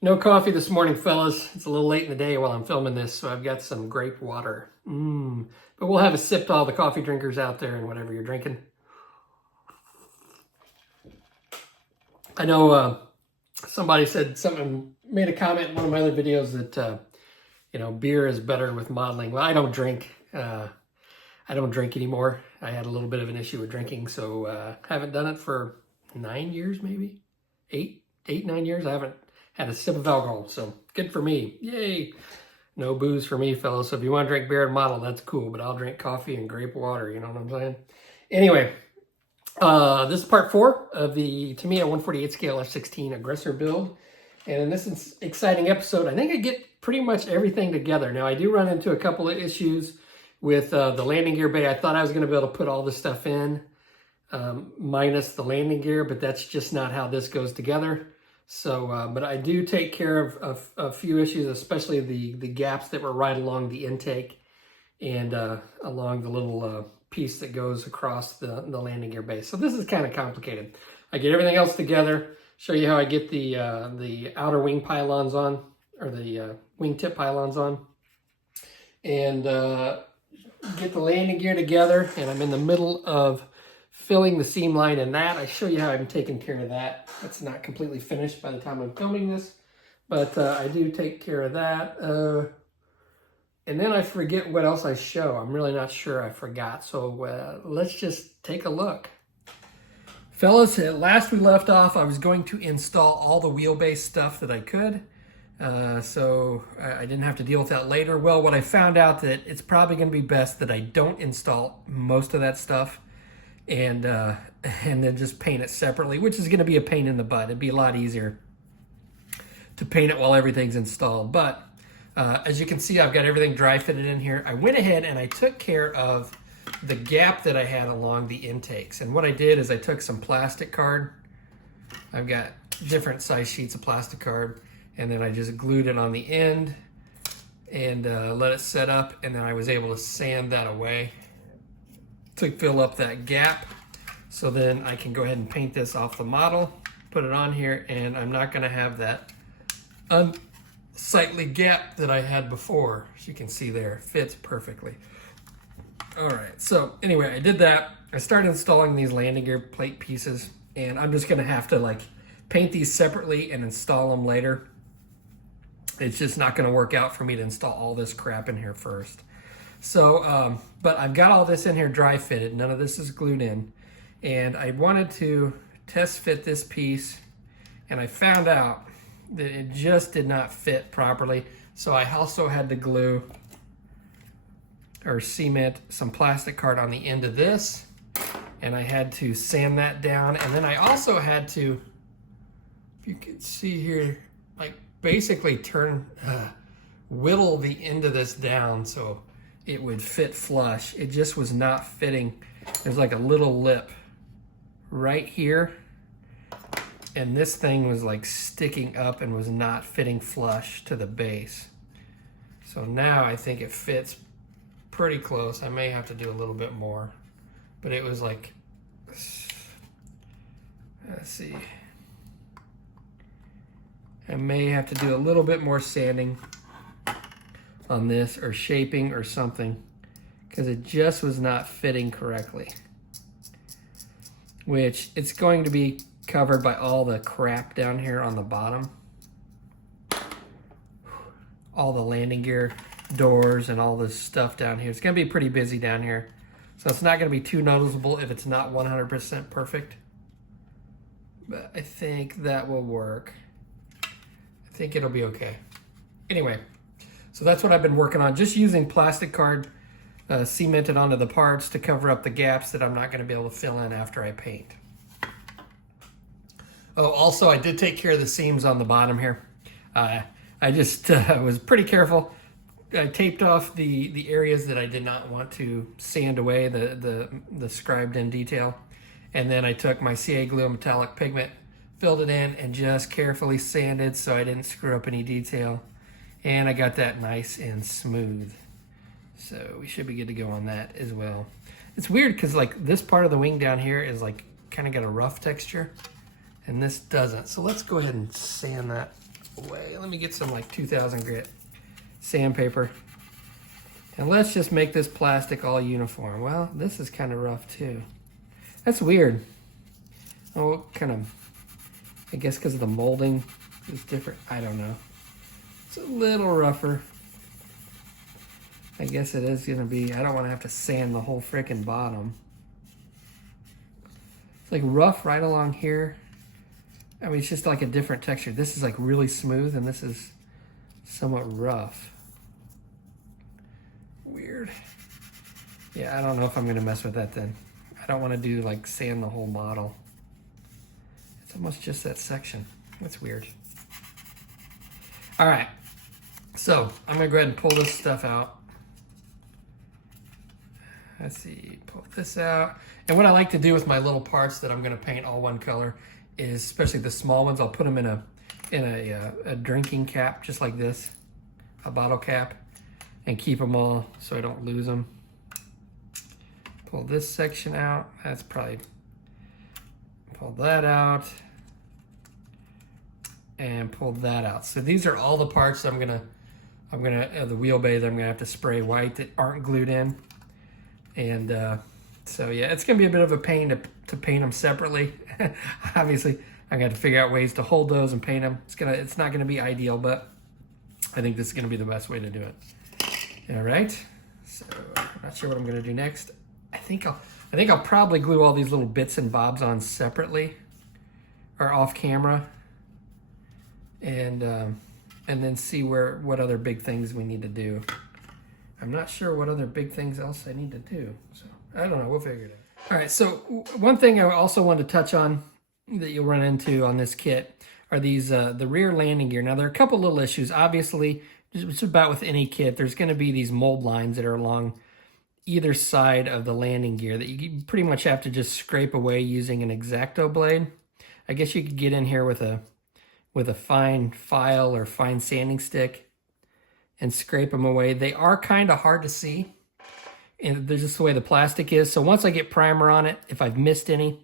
No coffee this morning, fellas. It's a little late in the day while I'm filming this, so I've got some grape water. But we'll have a sip to all the coffee drinkers out there and whatever you're drinking. I know somebody said made a comment in one of my other videos that, beer is better with modeling. Well, I don't drink. I don't drink anymore. I had a little bit of an issue with drinking, so haven't done it for 9 years, maybe. 9 years. I haven't had a sip of alcohol, so good for me. Yay. No booze for me, fellas. So if you want to drink beer and model, that's cool, but I'll drink coffee and grape water, you know what I'm saying? Anyway, this is part 4 of the Tamiya 148 scale F-16 Aggressor build. And in this exciting episode, I think I get pretty much everything together. Now, I do run into a couple of issues with the landing gear bay. I thought I was going to be able to put all this stuff in, minus the landing gear, but that's just not how this goes together. So, but I do take care of a few issues, especially the gaps that were right along the intake and along the little piece that goes across the landing gear base. So this is kind of complicated. I get everything else together, show you how I get the outer wing pylons on, or the wingtip pylons on, and get the landing gear together, and I'm in the middle of filling the seam line in that. I show you how I'm taking care of that. That's not completely finished by the time I'm filming this, but I do take care of that. And then I forget what else I show. I'm really not sure. I forgot. So let's just take a look. Fellas, at last we left off, I was going to install all the wheelbase stuff that I could. So I didn't have to deal with that later. Well, what I found out that it's probably going to be best that I don't install most of that stuff and then just paint it separately, which is going to be a pain in the butt. It'd be a lot easier to paint it while everything's installed. But as you can see, I've got everything dry fitted in here. I went ahead and I took care of the gap that I had along the intakes. And what I did is I took some plastic card. I've got different size sheets of plastic card, and then I just glued it on the end and let it set up, and then I was able to sand that away to fill up that gap. So then I can go ahead and paint this off the model, put it on here, and I'm not gonna have that unsightly gap that I had before. As you can see there, fits perfectly. All right, so anyway, I did that. I started installing these landing gear plate pieces, and I'm just gonna have to like paint these separately and install them later. It's just not gonna work out for me to install all this crap in here first. So, but I've got all this in here dry fitted. None of this is glued in. And I wanted to test fit this piece, and I found out that it just did not fit properly. So I also had to glue or cement some plastic card on the end of this, and I had to sand that down. And then I also had to, if you can see here, like basically whittle the end of this down so it would fit flush. It just was not fitting. There's like a little lip right here, and this thing was like sticking up and was not fitting flush to the base. So now I think it fits pretty close. I may have to do a little bit more, but it was like, let's see. I may have to do a little bit more sanding on this, or shaping or something, because it just was not fitting correctly. Which it's going to be covered by all the crap down here on the bottom. All the landing gear doors and all this stuff down here. It's going to be pretty busy down here. So it's not going to be too noticeable if it's not 100% perfect. But I think that will work. I think it'll be okay. Anyway, so that's what I've been working on. Just using plastic card cemented onto the parts to cover up the gaps that I'm not going to be able to fill in after I paint. Oh, also I did take care of the seams on the bottom here. I just was pretty careful. I taped off the areas that I did not want to sand away, the scribed in detail. And then I took my CA glue metallic pigment, filled it in, and just carefully sanded so I didn't screw up any detail. And I got that nice and smooth. So we should be good to go on that as well. It's weird because like this part of the wing down here is like kind of got a rough texture, and this doesn't. So let's go ahead and sand that away. Let me get some like 2000 grit sandpaper. And let's just make this plastic all uniform. Well, this is kind of rough too. That's weird. Oh, kind of, I guess because of the molding is different. I don't know. It's a little rougher. I guess it is gonna be, I don't wanna have to sand the whole frickin' bottom. It's like rough right along here. I mean, it's just like a different texture. This is like really smooth and this is somewhat rough. Weird. Yeah, I don't know if I'm gonna mess with that then. I don't wanna do like sand the whole model. It's almost just that section. That's weird. All right, so I'm gonna go ahead and pull this stuff out. Let's see, pull this out. And what I like to do with my little parts that I'm gonna paint all one color is, especially the small ones, I'll put them in a drinking cap, just like this, a bottle cap, and keep them all so I don't lose them. Pull this section out. That's probably, pull that out, and pull that out. So these are all the parts that I'm gonna the wheelbase I'm gonna have to spray white that aren't glued in. And so yeah, it's gonna be a bit of a pain to paint them separately. Obviously, I'm gonna have to figure out ways to hold those and paint them. It's not gonna be ideal, but I think this is gonna be the best way to do it. All right, so I'm not sure what I'm gonna do next. I think I'll probably glue all these little bits and bobs on separately or off camera, and then see what other big things we need to do. I'm not sure what other big things else I need to do, so I don't know. We'll figure it out. All right, so one thing I also wanted to touch on that you'll run into on this kit are these the rear landing gear. Now there are a couple little issues. Obviously, it's about with any kit, there's going to be these mold lines that are along either side of the landing gear that you pretty much have to just scrape away using an X-Acto blade. I guess you could get in here with a fine file or fine sanding stick and scrape them away. They are kind of hard to see, and they're just the way the plastic is. So once I get primer on it, if I've missed any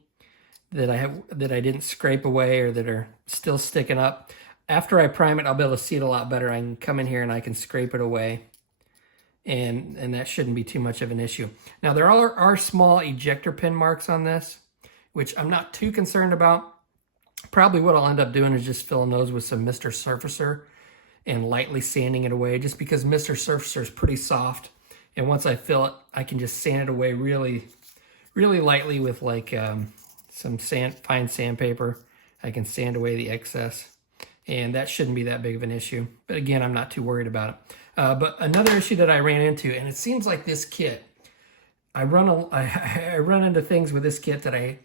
that I didn't scrape away or that are still sticking up, after I prime it, I'll be able to see it a lot better. I can come in here and I can scrape it away, and that shouldn't be too much of an issue. Now there are small ejector pin marks on this, which I'm not too concerned about. Probably what I'll end up doing is just filling those with some Mr. Surfacer and lightly sanding it away, just because Mr. Surfacer is pretty soft. And once I fill it, I can just sand it away really, really lightly with like some fine sandpaper. I can sand away the excess, and that shouldn't be that big of an issue. But again, I'm not too worried about it. But another issue that I ran into, and it seems like this kit, I run into things with this kit that I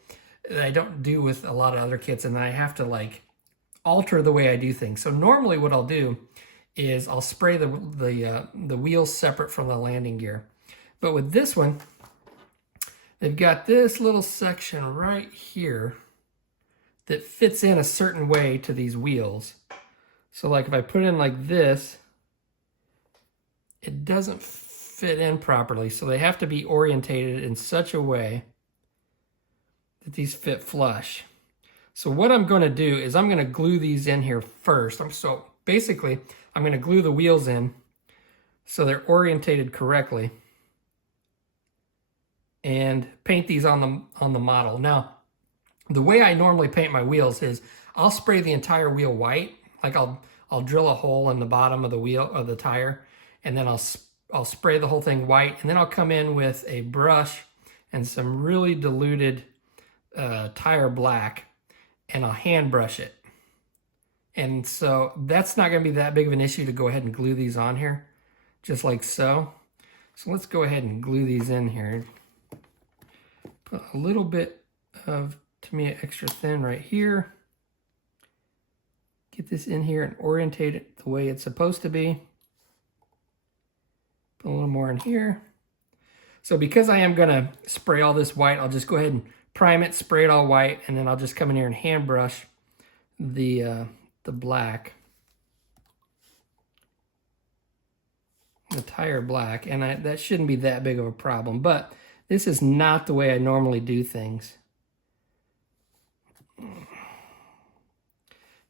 don't do with a lot of other kits, and I have to like alter the way I do things. So normally what I'll do is I'll spray the wheels separate from the landing gear. But with this one, they've got this little section right here that fits in a certain way to these wheels. So like if I put it in like this, it doesn't fit in properly. So they have to be orientated in such a way that these fit flush. So what I'm going to do is I'm going to glue these in here first. So basically, I'm going to glue the wheels in so they're orientated correctly and paint these on the model. Now, the way I normally paint my wheels is I'll spray the entire wheel white. Like I'll drill a hole in the bottom of the wheel of the tire, and then I'll spray the whole thing white, and then I'll come in with a brush and some really diluted tire black, and I'll hand brush it. And so that's not going to be that big of an issue to go ahead and glue these on here, just like so. So let's go ahead and glue these in here. Put a little bit of Tamiya extra thin right here. Get this in here and orientate it the way it's supposed to be. Put a little more in here. So because I am going to spray all this white, I'll just go ahead and prime it, spray it all white, and then I'll just come in here and hand brush the black, the tire black, and that shouldn't be that big of a problem. But this is not the way I normally do things.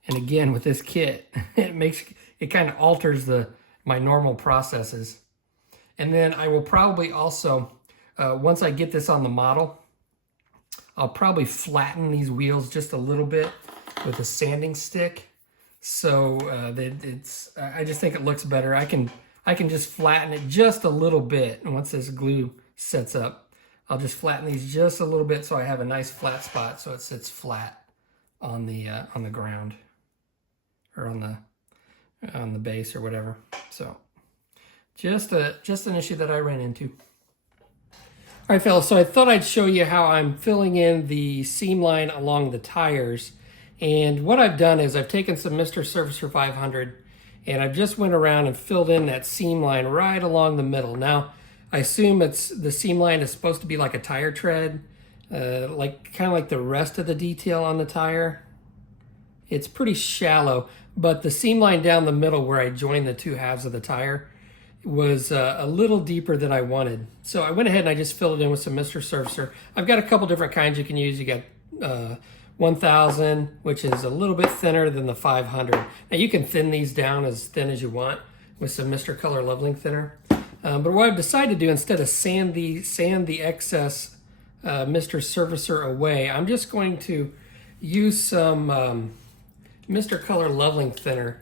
And again, with this kit, it kind of alters my normal processes. And then I will probably also, once I get this on the model, I'll probably flatten these wheels just a little bit with a sanding stick, so that I just think it looks better. I can just flatten it just a little bit, and once this glue sets up, I'll just flatten these just a little bit so I have a nice flat spot, so it sits flat on the ground, or on the base or whatever. So just an issue that I ran into. All right, fellas, so I thought I'd show you how I'm filling in the seam line along the tires. And what I've done is I've taken some Mr. Surfacer 500 and I've just went around and filled in that seam line right along the middle. Now, I assume the seam line is supposed to be like a tire tread, kind of like the rest of the detail on the tire. It's pretty shallow, but the seam line down the middle where I join the two halves of the tire was a little deeper than I wanted. So I went ahead and I just filled it in with some Mr. Surfacer. I've got a couple different kinds you can use. You got 1000, which is a little bit thinner than the 500. Now you can thin these down as thin as you want with some Mr. Color Leveling Thinner. But what I've decided to do, instead of sand the excess Mr. Surfacer away, I'm just going to use some Mr. Color Leveling Thinner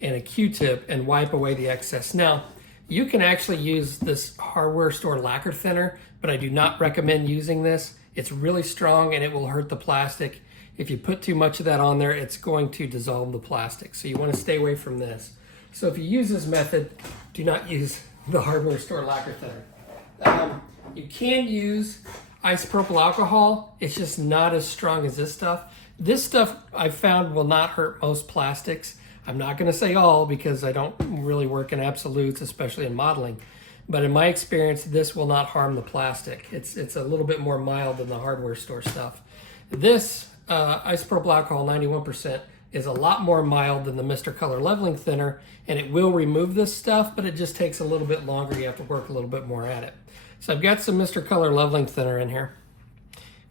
and a Q-tip and wipe away the excess. Now, you can actually use this hardware store lacquer thinner, but I do not recommend using this. It's really strong and it will hurt the plastic. If you put too much of that on there, it's going to dissolve the plastic. So you want to stay away from this. So if you use this method, do not use the hardware store lacquer thinner. You can use isopropyl alcohol. It's just not as strong as this stuff. This stuff I've found will not hurt most plastics. I'm not going to say all because I don't really work in absolutes, especially in modeling. But in my experience, this will not harm the plastic. It's a little bit more mild than the hardware store stuff. This isopropyl alcohol 91% is a lot more mild than the Mr. Color Leveling Thinner, and it will remove this stuff, but it just takes a little bit longer. You have to work a little bit more at it. So I've got some Mr. Color Leveling Thinner in here,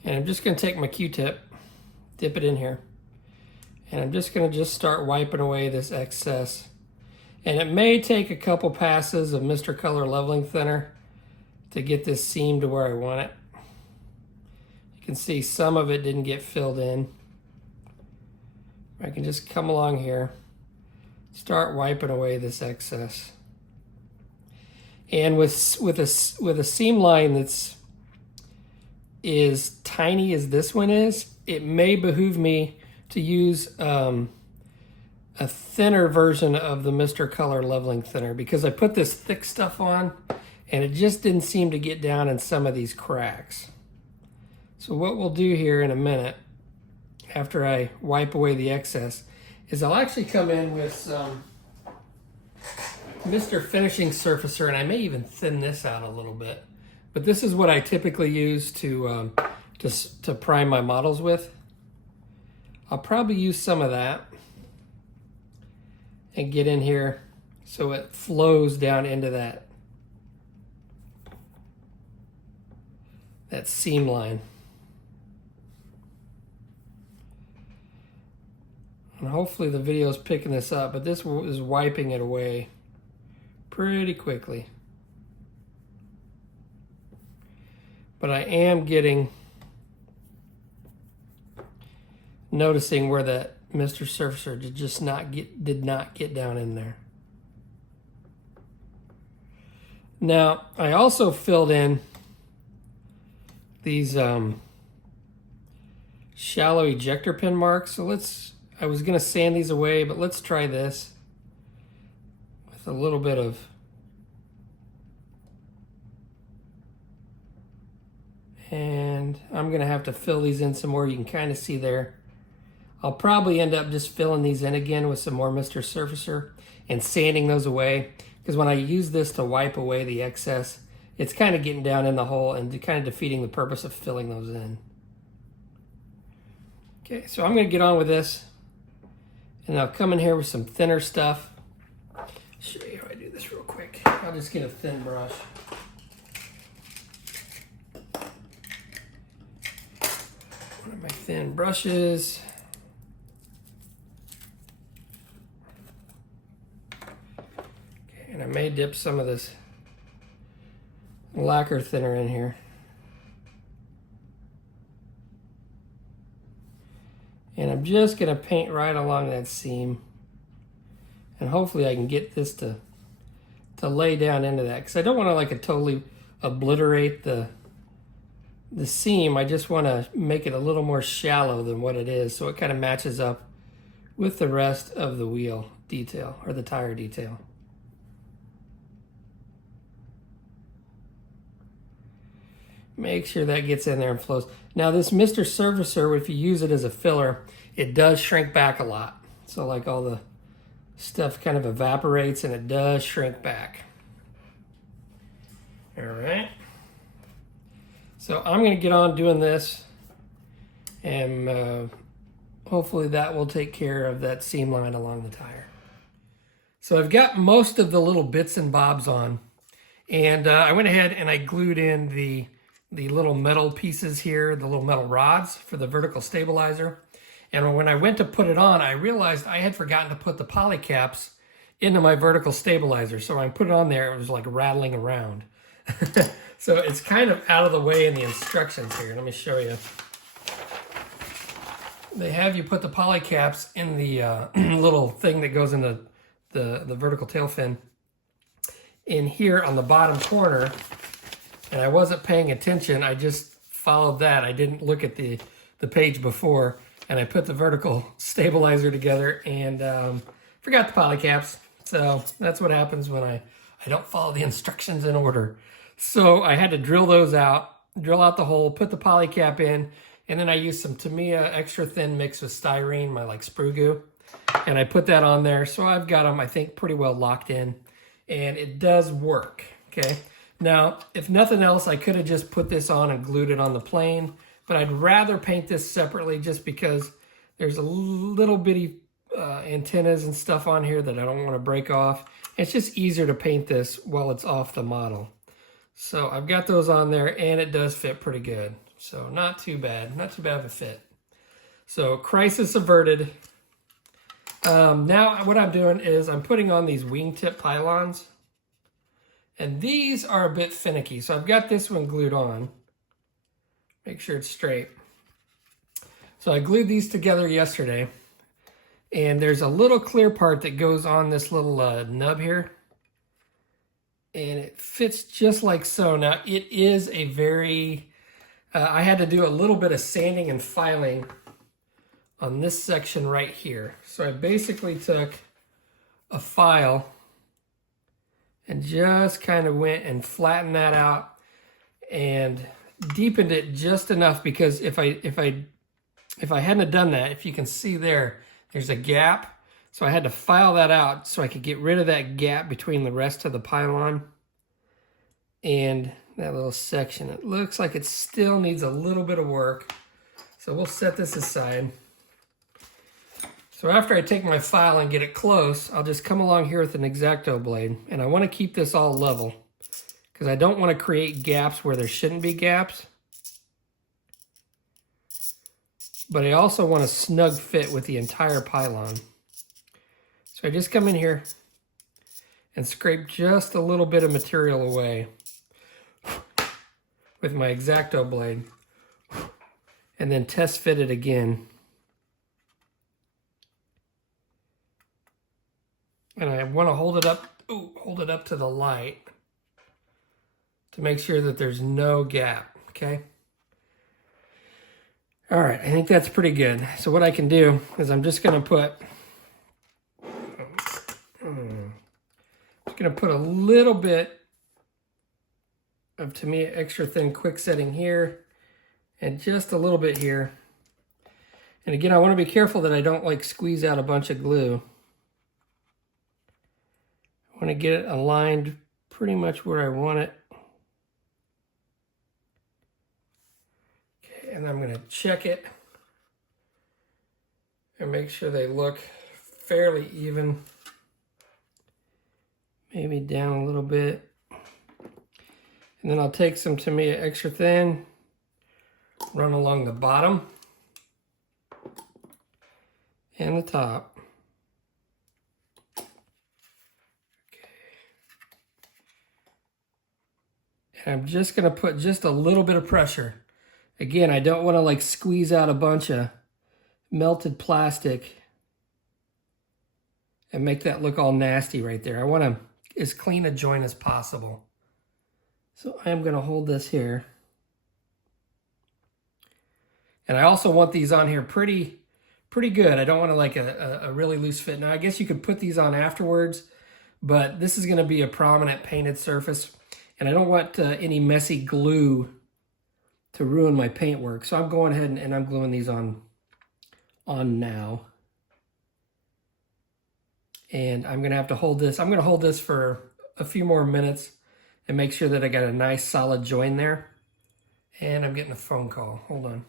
and I'm just going to take my Q-tip, dip it in here, and I'm just going to start wiping away this excess. And it may take a couple passes of Mr. Color Leveling Thinner to get this seam to where I want it. You can see some of it didn't get filled in. I can just come along here, start wiping away this excess. And with a seam line that's as tiny as this one is, it may behoove me to use a thinner version of the Mr. Color Leveling Thinner, because I put this thick stuff on and it just didn't seem to get down in some of these cracks. So what we'll do here in a minute, after I wipe away the excess, is I'll actually come in with some Mr. Finishing Surfacer, and I may even thin this out a little bit. But this is what I typically use to prime my models with. I'll probably use some of that and get in here so it flows down into that seam line. And hopefully the video is picking this up, but this is wiping it away pretty quickly. But I am noticing where that Mr. Surfacer did not get down in there. Now, I also filled in these shallow ejector pin marks. So I was gonna sand these away, but let's try this with a little bit of and I'm gonna have to fill these in some more. You can kind of see there. I'll probably end up just filling these in again with some more Mr. Surfacer and sanding those away, because when I use this to wipe away the excess, it's kind of getting down in the hole and kind of defeating the purpose of filling those in. Okay, so I'm going to get on with this, and I'll come in here with some thinner stuff. I'll show you how I do this real quick. I'll just get a thin brush. One of my thin brushes. And I may dip some of this lacquer thinner in here. And I'm just going to paint right along that seam. And hopefully I can get this to lay down into that. Because I don't want to like totally obliterate the seam. I just want to make it a little more shallow than what it is. So it kind of matches up with the rest of the wheel detail or the tire detail. Make sure that gets in there and flows. Now this Mr. Servicer, if you use it as a filler, it does shrink back a lot. So like all the stuff kind of evaporates and it does shrink back. All right. So I'm going to get on doing this, and hopefully that will take care of that seam line along the tire. So I've got most of the little bits and bobs on, and I went ahead and I glued in the little metal pieces here, the little metal rods for the vertical stabilizer. And when I went to put it on, I realized I had forgotten to put the poly caps into my vertical stabilizer. So when I put it on there, it was like rattling around. So it's kind of out of the way in the instructions here. Let me show you. They have you put the poly caps in the little thing that goes into the vertical tail fin in here on the bottom corner. And I wasn't paying attention. I just followed that. I didn't look at the page before. And I put the vertical stabilizer together and forgot the poly caps. So that's what happens when I don't follow the instructions in order. So I had to drill those out, drill out the hole, put the poly cap in, and then I used some Tamiya extra thin mixed with styrene, my like sprue goo. And I put that on there. So I've got them, I think, pretty well locked in. And it does work, okay? Now, if nothing else, I could have just put this on and glued it on the plane. But I'd rather paint this separately just because there's a little bitty antennas and stuff on here that I don't want to break off. It's just easier to paint this while it's off the model. So I've got those on there and it does fit pretty good. So not too bad of a fit. So crisis averted. Now what I'm doing is I'm putting on these wingtip pylons. And these are a bit finicky. So I've got this one glued on. Make sure it's straight. So I glued these together yesterday. And there's a little clear part that goes on this little nub here. And it fits just like so. Now it is a very, I had to do a little bit of sanding and filing on this section right here. So I basically took a file and just kind of went and flattened that out and deepened it just enough, because if I hadn't have done that, if you can see there's a gap. So I had to file that out so I could get rid of that gap between the rest of the pylon and that little section. It looks like it still needs a little bit of work. So we'll set this aside. So after I take my file and get it close, I'll just come along here with an X-Acto blade. And I want to keep this all level because I don't want to create gaps where there shouldn't be gaps. But I also want a snug fit with the entire pylon. So I just come in here and scrape just a little bit of material away with my X-Acto blade and then test fit it again. And I want to hold it up to the light to make sure that there's no gap, okay? All right, I think that's pretty good. So what I can do is I'm just going to put a little bit of Tamiya extra thin quick setting here and just a little bit here. And again, I want to be careful that I don't like squeeze out a bunch of glue. I want to get it aligned pretty much where I want it. Okay, and I'm going to check it and make sure they look fairly even. Maybe down a little bit. And then I'll take some Tamiya extra thin, run along the bottom and the top. Okay. And I'm just going to put just a little bit of pressure. Again, I don't want to like squeeze out a bunch of melted plastic and make that look all nasty right there. I want to as clean a joint as possible. So I am going to hold this here. And I also want these on here pretty good. I don't want to like a really loose fit. Now, I guess you could put these on afterwards, but this is going to be a prominent painted surface. And I don't want any messy glue to ruin my paintwork. So I'm going ahead and I'm gluing these on now. And I'm going to have to hold this. I'm going to hold this for a few more minutes and make sure that I got a nice solid join there. And I'm getting a phone call. Hold on.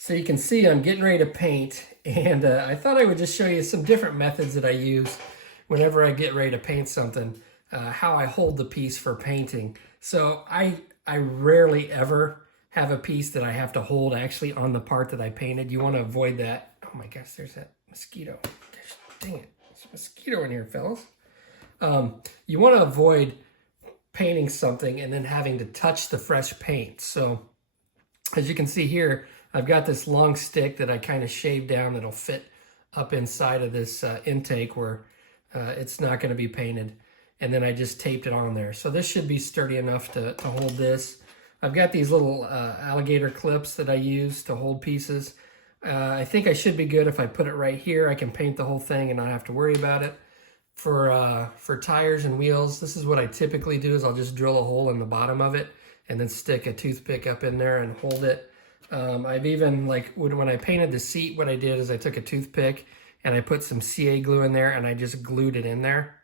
So you can see I'm getting ready to paint, and I thought I would just show you some different methods that I use whenever I get ready to paint something, how I hold the piece for painting. So I rarely ever have a piece that I have to hold actually on the part that I painted. You want to avoid that. Oh my gosh, there's that mosquito. Dang it, there's a mosquito in here, fellas. You want to avoid painting something and then having to touch the fresh paint. So as you can see here, I've got this long stick that I kind of shaved down that'll fit up inside of this intake where it's not going to be painted. And then I just taped it on there. So this should be sturdy enough to hold this. I've got these little alligator clips that I use to hold pieces. I think I should be good if I put it right here. I can paint the whole thing and not have to worry about it. For tires and wheels, this is what I typically do is I'll just drill a hole in the bottom of it and then stick a toothpick up in there and hold it. I've even, like, when I painted the seat, what I did is I took a toothpick and I put some CA glue in there and I just glued it in there.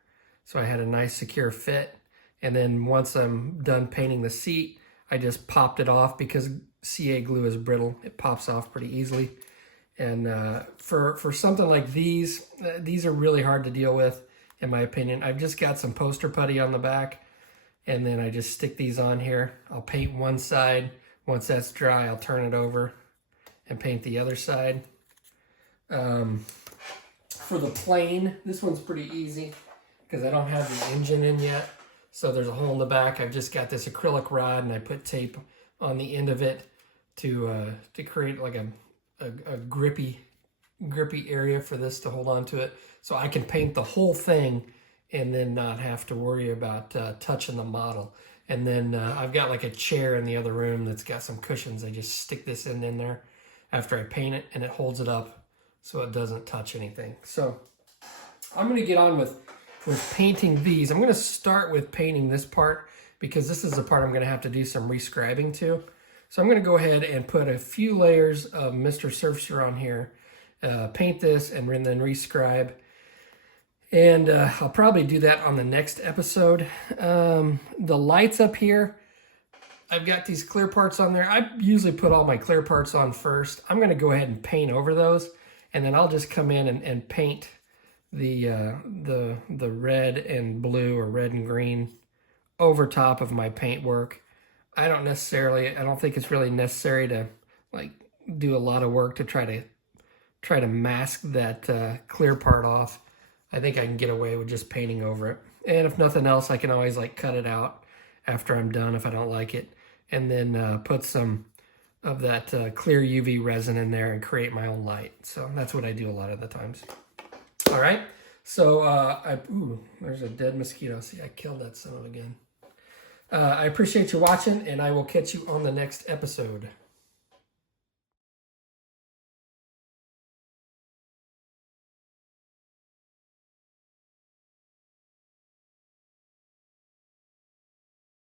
So I had a nice secure fit. And then once I'm done painting the seat, I just popped it off because CA glue is brittle. It pops off pretty easily. And for something like these are really hard to deal with, in my opinion. I've just got some poster putty on the back, and then I just stick these on here. I'll paint one side. Once that's dry, I'll turn it over and paint the other side. For the plane, this one's pretty easy because I don't have the engine in yet. So there's a hole in the back. I've just got this acrylic rod and I put tape on the end of it to create like a grippy area for this to hold on to it. So I can paint the whole thing and then not have to worry about touching the model. And then I've got like a chair in the other room that's got some cushions. I just stick this in there after I paint it and it holds it up so it doesn't touch anything. So I'm going to get on with painting these. I'm going to start with painting this part because this is the part I'm going to have to do some rescribing to. So I'm going to go ahead and put a few layers of Mr. Surfacer on here, paint this, and then rescribe. And I'll probably do that on the next episode. The lights up here, I've got these clear parts on there. I usually put all my clear parts on first. I'm going to go ahead and paint over those, and then I'll just come in and paint the red and blue or red and green over top of my paint work. I don't think it's really necessary to like do a lot of work to try to mask that clear part off. I think I can get away with just painting over it. And if nothing else, I can always like cut it out after I'm done if I don't like it. And then put some of that clear UV resin in there and create my own light. So that's what I do a lot of the times. All right. So there's a dead mosquito. See, I killed that son of a gun. I appreciate you watching, and I will catch you on the next episode.